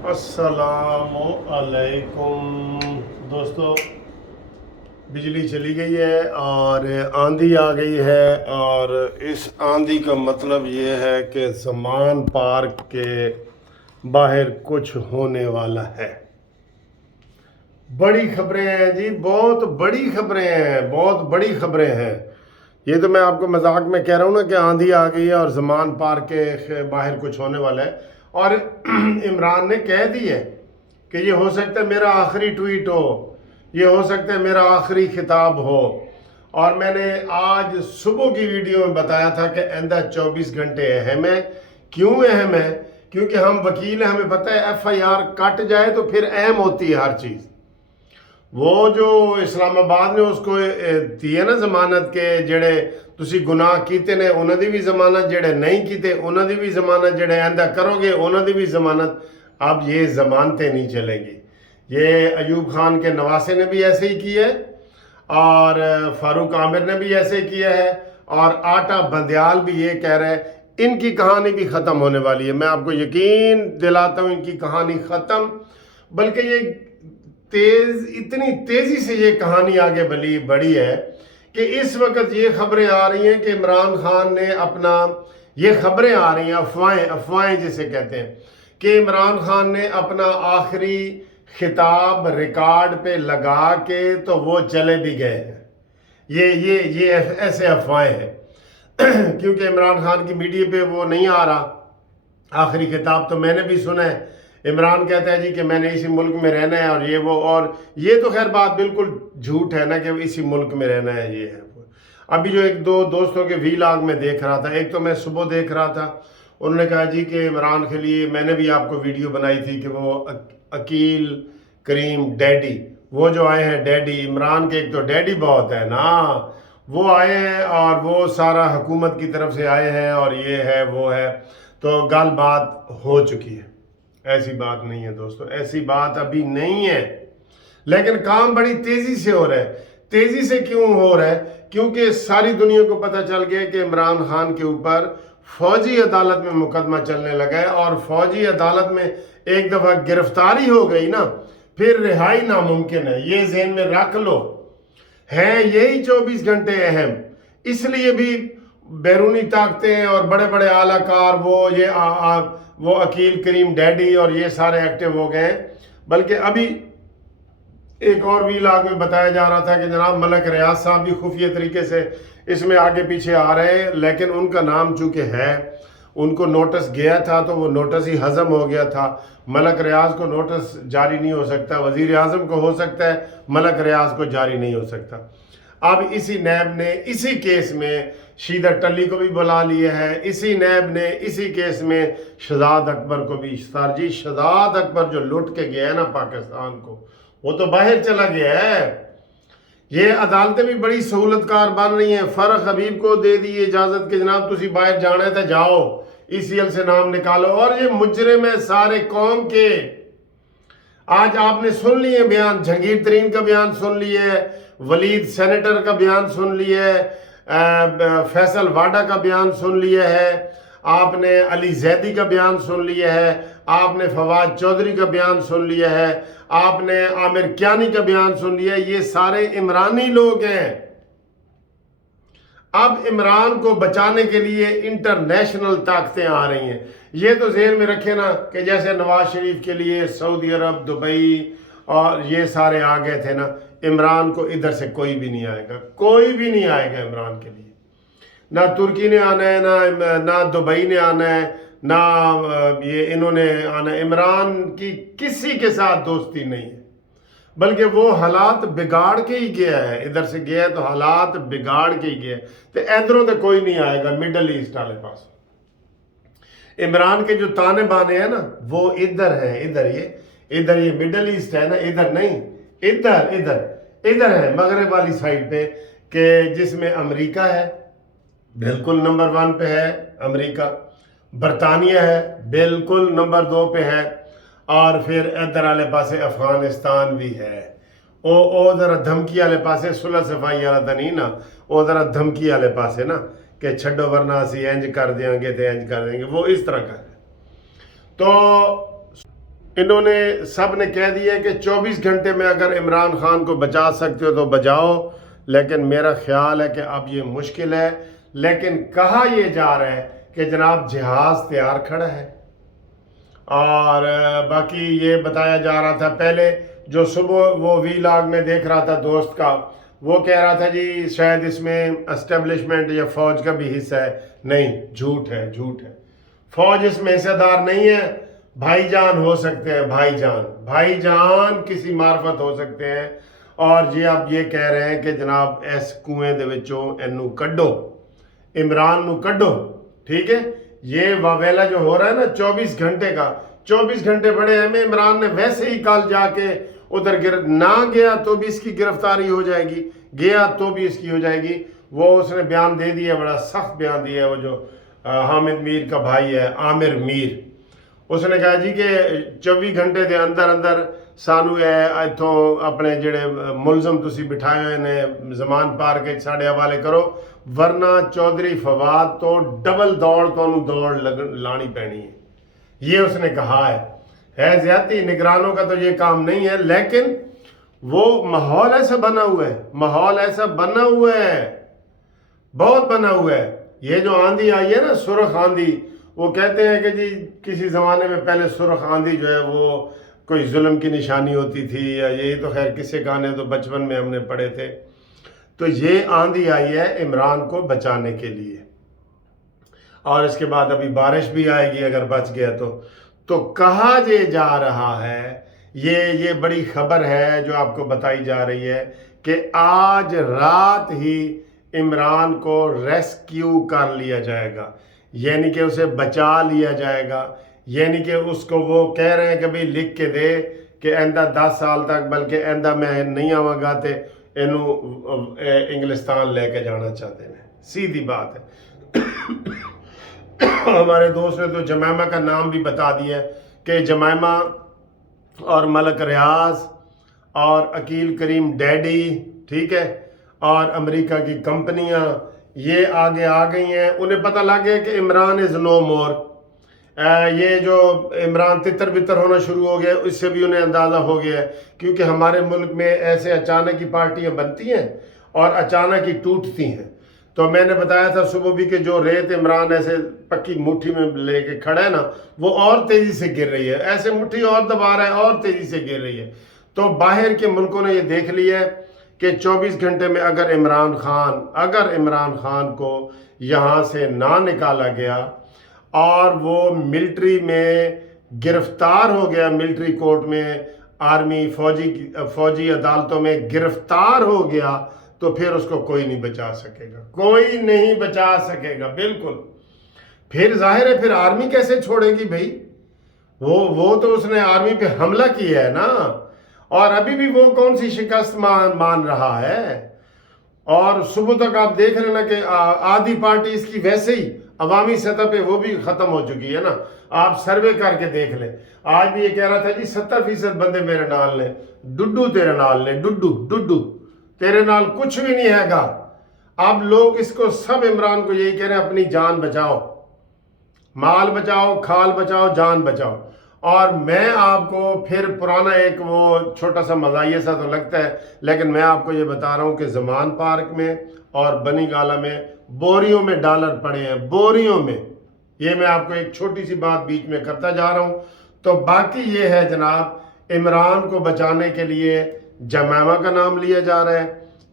अस्सलामुअलैकुम दोस्तों, बिजली चली गई है और आंधी आ गई है। और इस आंधी का मतलब ये है कि ज़मान पार्क के बाहर कुछ होने वाला है। बड़ी खबरें हैं जी, बहुत बड़ी खबरें हैं, बहुत बड़ी खबरें हैं। ये तो मैं आपको मजाक में कह रहा हूँ ना कि आंधी आ गई है और ज़मान पार्क के बाहर कुछ होने वाला है। और इमरान ने कह दी है कि ये हो सकता है मेरा आखिरी ट्वीट हो, ये हो सकता है मेरा आखिरी खिताब हो। और मैंने आज सुबह की वीडियो में बताया था कि आइंदा 24 घंटे अहम है। क्यों अहम है? क्योंकि हम वकील हैं, हमें पता है FIR कट जाए तो फिर अहम होती है हर चीज़। वो जो इस्लामाबाद ने उसको दी है ना जमानत के जेड़े तुसी गुनाह कीते ने उन्हां दी भी जमानत, जेड़े नहीं कीते उन्हां दी भी जमानत, जेड़े आइंदा करोगे उन्हां दी भी जमानत। अब ये जमानतें नहीं चलेंगी। ये अयूब खान के नवासे ने भी ऐसे ही किया है और फारूक आमिर ने भी ऐसे किया है और आटा बंदयाल भी ये कह रहे हैं। इनकी कहानी भी ख़त्म होने वाली है, मैं आपको यकीन दिलाता हूँ इनकी कहानी ख़त्म। बल्कि ये इतनी तेज़ी से ये कहानी आगे बढ़ी है कि इस वक्त ये खबरें आ रही हैं कि इमरान खान ने अपना, ये खबरें आ रही हैं, अफवाहें जिसे कहते हैं, कि इमरान खान ने अपना आखिरी खिताब रिकॉर्ड पे लगा के तो वो चले भी गए हैं। ये ऐसे अफवाहें हैं क्योंकि इमरान खान की मीडिया पे वो नहीं आ रहा आखिरी खिताब। तो मैंने भी सुना है, इमरान कहता है जी कि मैंने इसी मुल्क में रहना है और ये वो, और ये तो खैर बात बिल्कुल झूठ है ना कि इसी मुल्क में रहना है। ये है अभी जो एक दो दोस्तों के वीलॉग में देख रहा था, एक तो मैं सुबह देख रहा था, उन्होंने कहा जी कि इमरान के लिए मैंने भी आपको वीडियो बनाई थी कि वो अकील करीम डैडी, वो जो आए हैं डैडी, इमरान के एक तो डैडी बहुत है ना, वो आए हैं और वो सारा हुकूमत की तरफ से आए हैं और ये है वो है। तो गल बात हो चुकी है। ऐसी बात नहीं है दोस्तों, ऐसी बात अभी नहीं है, लेकिन काम बड़ी तेजी से हो रहा है। तेजी से क्यों हो रहा है? क्योंकि सारी दुनिया को पता चल गया कि इमरान खान के ऊपर फौजी अदालत में मुकदमा चलने लगा है और फौजी अदालत में एक दफा गिरफ्तारी हो गई ना, फिर रिहाई नामुमकिन है। ये ज़हन में रख लो। है यही 24 घंटे अहम, इसलिए भी बैरूनी ताकतें और बड़े बड़े आलाकार वो अकील करीम डैडी और ये सारे एक्टिव हो गए। बल्कि अभी एक और वीलॉग में बताया जा रहा था कि जनाब मलक रियाज साहब भी खुफिया तरीके से इसमें आगे पीछे आ रहे हैं, लेकिन उनका नाम चूंकि है, उनको नोटिस गया था तो वो नोटिस ही हजम हो गया था। मलक रियाज को नोटिस जारी नहीं हो सकता, वजीर आजम को हो सकता है, मलक रियाज को जारी नहीं हो सकता। अब इसी नैब ने इसी केस में शीदा टली को भी बुला लिया है, इसी नैब ने इसी केस में शहजाद अकबर को भी। सर जी, शहजाद अकबर जो लुट के गया है ना पाकिस्तान को, वो तो बाहर चला गया है। ये अदालतें भी बड़ी सहूलतकार बन रही हैं। फरख हबीब को दे दी इजाजत कि जनाब तुसी बाहर जाना है तो जाओ, ECL से नाम निकालो। और ये मुजरिम है सारे कौम के। आज आपने सुन लिए बयान, जहांगीर तरीन का बयान सुन लिया है, वलीद सेनेटर का बयान सुन लिया है, फैसल वाडा का बयान सुन लिया है, आपने अली जैदी का बयान सुन लिया है, आपने फवाद चौधरी का बयान सुन लिया है, आपने आमिर कियानी का बयान सुन लिया है। ये सारे इमरानी लोग हैं। अब इमरान को बचाने के लिए इंटरनेशनल ताकतें आ रही हैं। ये तो ज़हन में रखे ना कि जैसे नवाज शरीफ के लिए सऊदी अरब, दुबई और ये सारे आ गए थे ना, इमरान को इधर से कोई भी नहीं आएगा, कोई भी नहीं आएगा इमरान के लिए। ना तुर्की ने आना है, ना दुबई ने आना है, ना ये इन्होंने आना है। इमरान की किसी के साथ दोस्ती नहीं है, बल्कि वो हालात बिगाड़ के ही गया है। इधर से गया है तो हालात बिगाड़ के ही गया है। तो इधरों तो कोई नहीं आएगा मिडल ईस्ट वाले पास। इमरान के जो ताने बाने हैं ना वो इधर है, इधर ये मिडल ईस्ट है ना, इधर नहीं, इधर है मगरब वाली साइड पे, कि जिसमें अमेरिका है, बिल्कुल नंबर 1 पे है अमेरिका, बरतानिया है बिल्कुल नंबर 2 पे है, और फिर इधर वाले पासे अफगानिस्तान भी है। ओ जरा धमकी वाले पासे, सुलह सफाई वाला तो नहीं ना, वो जरा धमकी वाले पासे ना कि छड्डो वरना असी इंज कर देंगे तो इंज कर देंगे, वो इस तरह का है। तो انہوں نے سب نے کہہ دیا کہ 24 گھنٹے میں اگر عمران خان کو بچا سکتے ہو تو بچاؤ، لیکن میرا خیال ہے کہ اب یہ مشکل ہے۔ لیکن کہا یہ جا رہا ہے کہ جناب جہاز تیار کھڑا ہے، اور باقی یہ بتایا جا رہا تھا پہلے جو صبح وہ وی لاگ میں دیکھ رہا تھا دوست کا، وہ کہہ رہا تھا جی شاید اس میں اسٹیبلشمنٹ یا فوج کا بھی حصہ ہے۔ نہیں، جھوٹ ہے، جھوٹ ہے، فوج اس میں حصہ دار نہیں ہے۔ بھائی جان ہو سکتے ہیں، بھائی جان، بھائی جان کسی معرفت ہو سکتے ہیں، اور یہ آپ یہ کہہ رہے ہیں کہ جناب اس کنویں دے وچوں اینو کڈو، عمران نو کڈو، ٹھیک ہے۔ یہ واویلا جو ہو رہا ہے نا 24 گھنٹے کا، 24 گھنٹے بڑے ہیں، عمران نے ویسے ہی کل جا کے ادھر نہ گیا تو بھی اس کی گرفتاری ہو جائے گی، گیا تو بھی اس کی ہو جائے گی۔ وہ اس نے بیان دے دیا، بڑا سخت بیان دیا ہے، وہ جو حامد میر کا بھائی ہے، عامر میر، اس نے کہا جی کہ 24 گھنٹے دے اندر اندر سانو ایتھوں اپنے جڑے ملزم تسی بٹھائے ہوئے نے زمان پار کے ساڑے حوالے کرو، ورنہ چودھری فواد تو ڈبل دوڑ دوڑ لانی پینی ہے۔ یہ اس نے کہا ہے زیادتی نگرانوں کا تو یہ کام نہیں ہے، لیکن وہ ماحول ایسا بنا ہوا ہے، ماحول ایسا بنا ہوا ہے، بہت بنا ہوا ہے۔ یہ جو آندھی آئی ہے نا سرخ آندھی، وہ کہتے ہیں کہ جی کسی زمانے میں پہلے سرخ آندھی جو ہے وہ کوئی ظلم کی نشانی ہوتی تھی، یا یہی تو خیر کسے گانے تو بچپن میں ہم نے پڑھے تھے۔ تو یہ آندھی آئی ہے عمران کو بچانے کے لیے، اور اس کے بعد ابھی بارش بھی آئے گی اگر بچ گیا تو کہا یہ جا رہا ہے، یہ بڑی خبر ہے جو آپ کو بتائی جا رہی ہے کہ آج رات ہی عمران کو ریسکیو کر لیا جائے گا، یعنی کہ اسے بچا لیا جائے گا، یعنی کہ اس کو وہ کہہ رہے ہیں کہ بھی لکھ کے دے کہ آئندہ 10 سال تک، بلکہ آئندہ میں نہیں آواں گا تے اینو انگلستان لے کے جانا چاہتے ہیں۔ سیدھی بات ہے۔ ہمارے دوست نے تو جمائمہ کا نام بھی بتا دیا ہے کہ جمائمہ اور ملک ریاض اور عقیل کریم ڈیڈی، ٹھیک ہے، اور امریکہ کی کمپنیاں یہ آگے آ گئی ہیں۔ انہیں پتہ لگ گیا کہ عمران از نو مور، یہ جو عمران تتر بتر ہونا شروع ہو گیا، اس سے بھی انہیں اندازہ ہو گیا ہے، کیونکہ ہمارے ملک میں ایسے اچانک ہی پارٹیاں بنتی ہیں اور اچانک ہی ٹوٹتی ہیں۔ تو میں نے بتایا تھا صبح بھی کہ جو ریت عمران ایسے پکی مٹھی میں لے کے کھڑا ہے نا، وہ اور تیزی سے گر رہی ہے، ایسے مٹھی اور دبا رہا ہے اور تیزی سے گر رہی ہے۔ تو باہر کے ملکوں نے یہ دیکھ لیا ہے کہ 24 گھنٹے میں اگر عمران خان کو یہاں سے نہ نکالا گیا اور وہ ملٹری میں گرفتار ہو گیا، ملٹری کورٹ میں، آرمی فوجی عدالتوں میں گرفتار ہو گیا، تو پھر اس کو کوئی نہیں بچا سکے گا، کوئی نہیں بچا سکے گا، بالکل۔ پھر ظاہر ہے پھر آرمی کیسے چھوڑے گی بھائی؟ وہ تو اس نے آرمی پہ حملہ کیا ہے نا، اور ابھی بھی وہ کون سی شکست مان رہا ہے؟ اور صبح تک آپ دیکھ لینا کہ آدھی پارٹی اس کی ویسے ہی عوامی سطح پہ وہ بھی ختم ہو چکی ہے نا۔ آپ سروے کر کے دیکھ لیں، آج بھی یہ کہہ رہا تھا جی 70% بندے میرے نال لیں، ڈڈو تیرے نال لیں، ڈڈو تیرے نال کچھ بھی نہیں ہے گا۔ اب لوگ اس کو سب عمران کو یہی کہہ رہے ہیں اپنی جان بچاؤ، مال بچاؤ، کھال بچاؤ، جان بچاؤ۔ اور میں آپ کو پھر پرانا ایک وہ چھوٹا سا مزاحیہ سا تو لگتا ہے، لیکن میں آپ کو یہ بتا رہا ہوں کہ زمان پارک میں اور بنی گالا میں بوریوں میں ڈالر پڑے ہیں، بوریوں میں۔ یہ میں آپ کو ایک چھوٹی سی بات بیچ میں کرتا جا رہا ہوں۔ تو باقی یہ ہے جناب، عمران کو بچانے کے لیے جمائمہ کا نام لیا جا رہا ہے،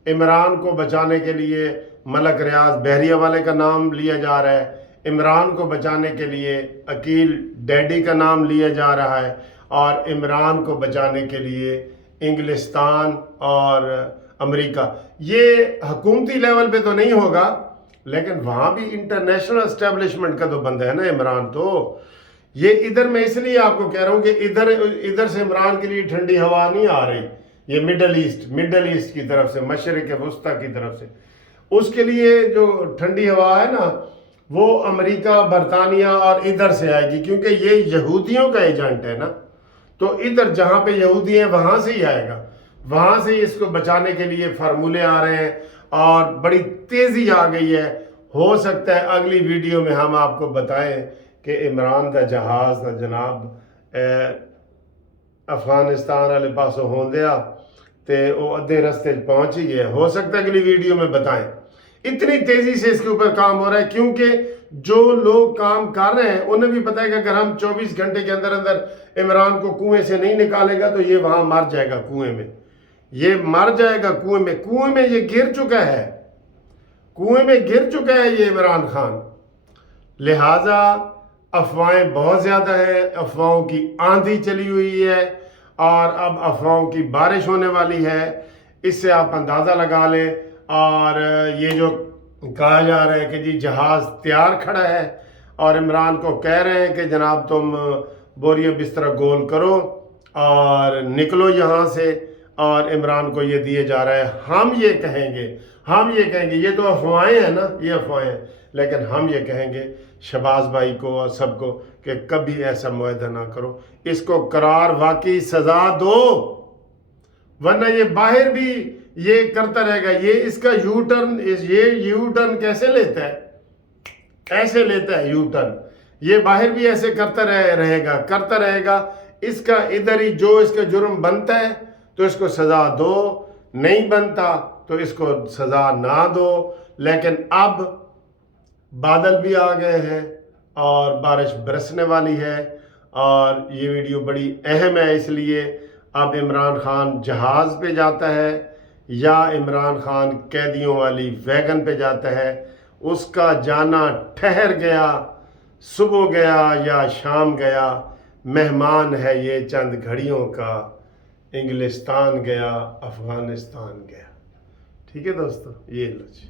عمران کو بچانے کے لیے ملک ریاض بحریہ والے کا نام لیا جا رہا ہے، عمران کو بچانے کے لیے عقیل ڈیڈی کا نام لیا جا رہا ہے، اور عمران کو بچانے کے لیے انگلستان اور امریکہ۔ یہ حکومتی لیول پہ تو نہیں ہوگا، لیکن وہاں بھی انٹرنیشنل اسٹیبلشمنٹ کا تو بندہ ہے نا عمران۔ تو یہ ادھر میں اس لیے آپ کو کہہ رہا ہوں کہ ادھر سے عمران کے لیے ٹھنڈی ہوا نہیں آ رہی، یہ مڈل ایسٹ کی طرف سے، مشرق وسطیٰ کی طرف سے، اس کے لیے جو ٹھنڈی ہوا ہے نا وہ امریکہ، برطانیہ اور ادھر سے آئے گی، کیونکہ یہ یہودیوں کا ایجنٹ ہے نا۔ تو ادھر جہاں پہ یہودی ہیں وہاں سے ہی آئے گا، وہاں سے ہی اس کو بچانے کے لیے فارمولے آ رہے ہیں، اور بڑی تیزی آ گئی ہے۔ ہو سکتا ہے اگلی ویڈیو میں ہم آپ کو بتائیں کہ عمران دا جہاز دا جناب अफगानिस्तान वाले पासों होंदिया ते वो अद्धे रास्ते पहुंच ही गया। हो सकता है अगली वीडियो में बताएं। इतनी तेजी से इसके ऊपर काम हो रहा है क्योंकि जो लोग काम कर रहे हैं उन्हें भी पता है कि अगर हम 24 घंटे के अंदर अंदर इमरान को कुएं से नहीं निकालेगा तो ये वहां मर जाएगा कुएं में, ये मर जाएगा कुएं में। कुएं में ये गिर चुका है, कुएं में गिर चुका है ये इमरान खान। लिहाजा अफवाहें बहुत ज़्यादा हैं, अफवाहों की आंधी चली हुई है और अब अफवाहों की बारिश होने वाली है। इससे आप अंदाज़ा लगा लें। और ये जो कहा जा रहा है कि जी जहाज़ तैयार खड़ा है और इमरान को कह रहे हैं कि जनाब तुम बोरिया बिस्तरा गोल करो और निकलो यहाँ से, और इमरान को ये दिए जा रहा है। हम ये कहेंगे ये तो अफवाहें हैं ना, ये अफवाहें हैं, लेकिन हम ये कहेंगे शहबाज भाई को और सबको कि कभी ऐसा मुआहदा ना करो, इसको करार वाकई सज़ा दो, वरना ये बाहर भी ये करता रहेगा। ये इसका यू टर्न कैसे लेता है, ऐसे लेता है यू टर्न, ये बाहर भी ऐसे करता रहेगा। इसका इधर ही जो इसका जुर्म बनता है तो इसको सज़ा दो, नहीं बनता तो इसको सज़ा ना दो। लेकिन अब बादल भी आ गए हैं और बारिश बरसने वाली है और ये वीडियो बड़ी अहम है। इसलिए अब इमरान खान जहाज़ पे जाता है या इमरान खान कैदियों वाली वैगन पे जाता है, उसका जाना ठहर गया, सुबह गया या शाम गया, मेहमान है ये चंद घड़ियों का, इंग्लिस्तान गया अफगानिस्तान गया। ठीक है दोस्तों, ये लो जी।